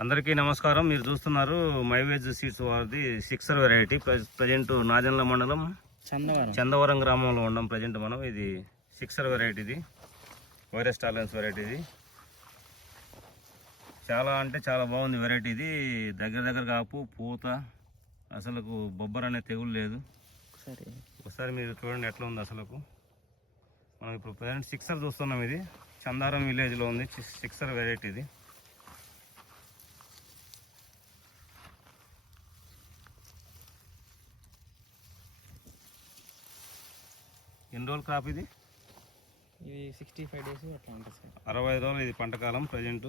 అందరికీ నమస్కారం. మీరు చూస్తున్నారు మైవేజ్ సీడ్స్ వారిది సిక్సర్ వెరైటీ. ప్రజెంట్ నాజన్ల మండలం చందవరం గ్రామంలో ఉన్నాం. ప్రజెంట్ మనం ఇది సిక్సర్ వెరైటీది, వైరస్ టాలరెన్స్ వెరైటీది. చాలా అంటే చాలా బాగుంది వెరైటీది. దగ్గర కాపు పూత, అసలుకు బొబ్బర్ అనే తెగులు లేదు. ఒకసారి మీరు చూడండి ఎట్లా ఉంది అసలుకు. మనం ఇప్పుడు ప్రజెంట్ సిక్సర్ చూస్తున్నాం. ఇది చందారం విలేజ్లో ఉంది సిక్సర్ వెరైటీది. ఎన్ని రోజులు క్రాప్ ఇది? ఇది 65 డేస్ అట్లా ఉంటుంది సార్. 65 రోజులు ఇది పంట కాలం. ప్రజెంట్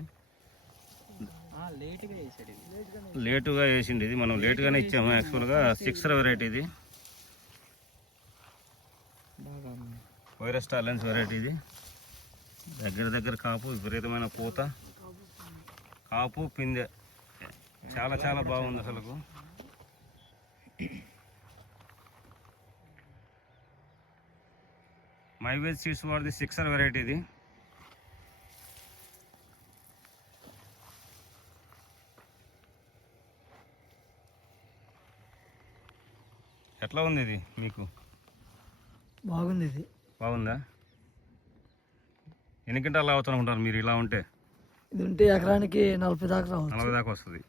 లేటుగా వేసింది. ఇది మనం లేటుగానే ఇచ్చాము యాక్చువల్గా. సిక్సర్ వెరైటీ ఇది, వైరస్ టాలరెన్స్ వెరైటీ ఇది. దగ్గర కాపు, విపరీతమైన పూత, కాపు పిందె చాలా బాగుంది అసలుకు. మైవేజ్ సీడ్స్ వాడిది సిక్సర్ వెరైటీ ఇది. ఎట్లా ఉంది ఇది మీకు? బాగుంది. ఇది బాగుందా? ఎన్ని క్వింటాలు రావచ్చు అనుకుంటారు మీరు ఇలా ఉంటే? ఇది ఉంటే ఎకరానికి 40 దాకా రావచ్చు. 40 దాకా వస్తుంది.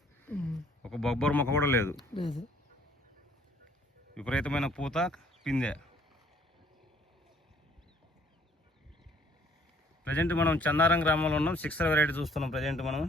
ఒక బొబ్బరు మొక్క కూడా లేదు. విపరీతమైన పూత, పిందె. ప్రజెంట్ మనం చందారం గ్రామంలో ఉన్నాం. సిక్సర్ వెరైటీ చూస్తున్నాం ప్రజెంట్ మనం.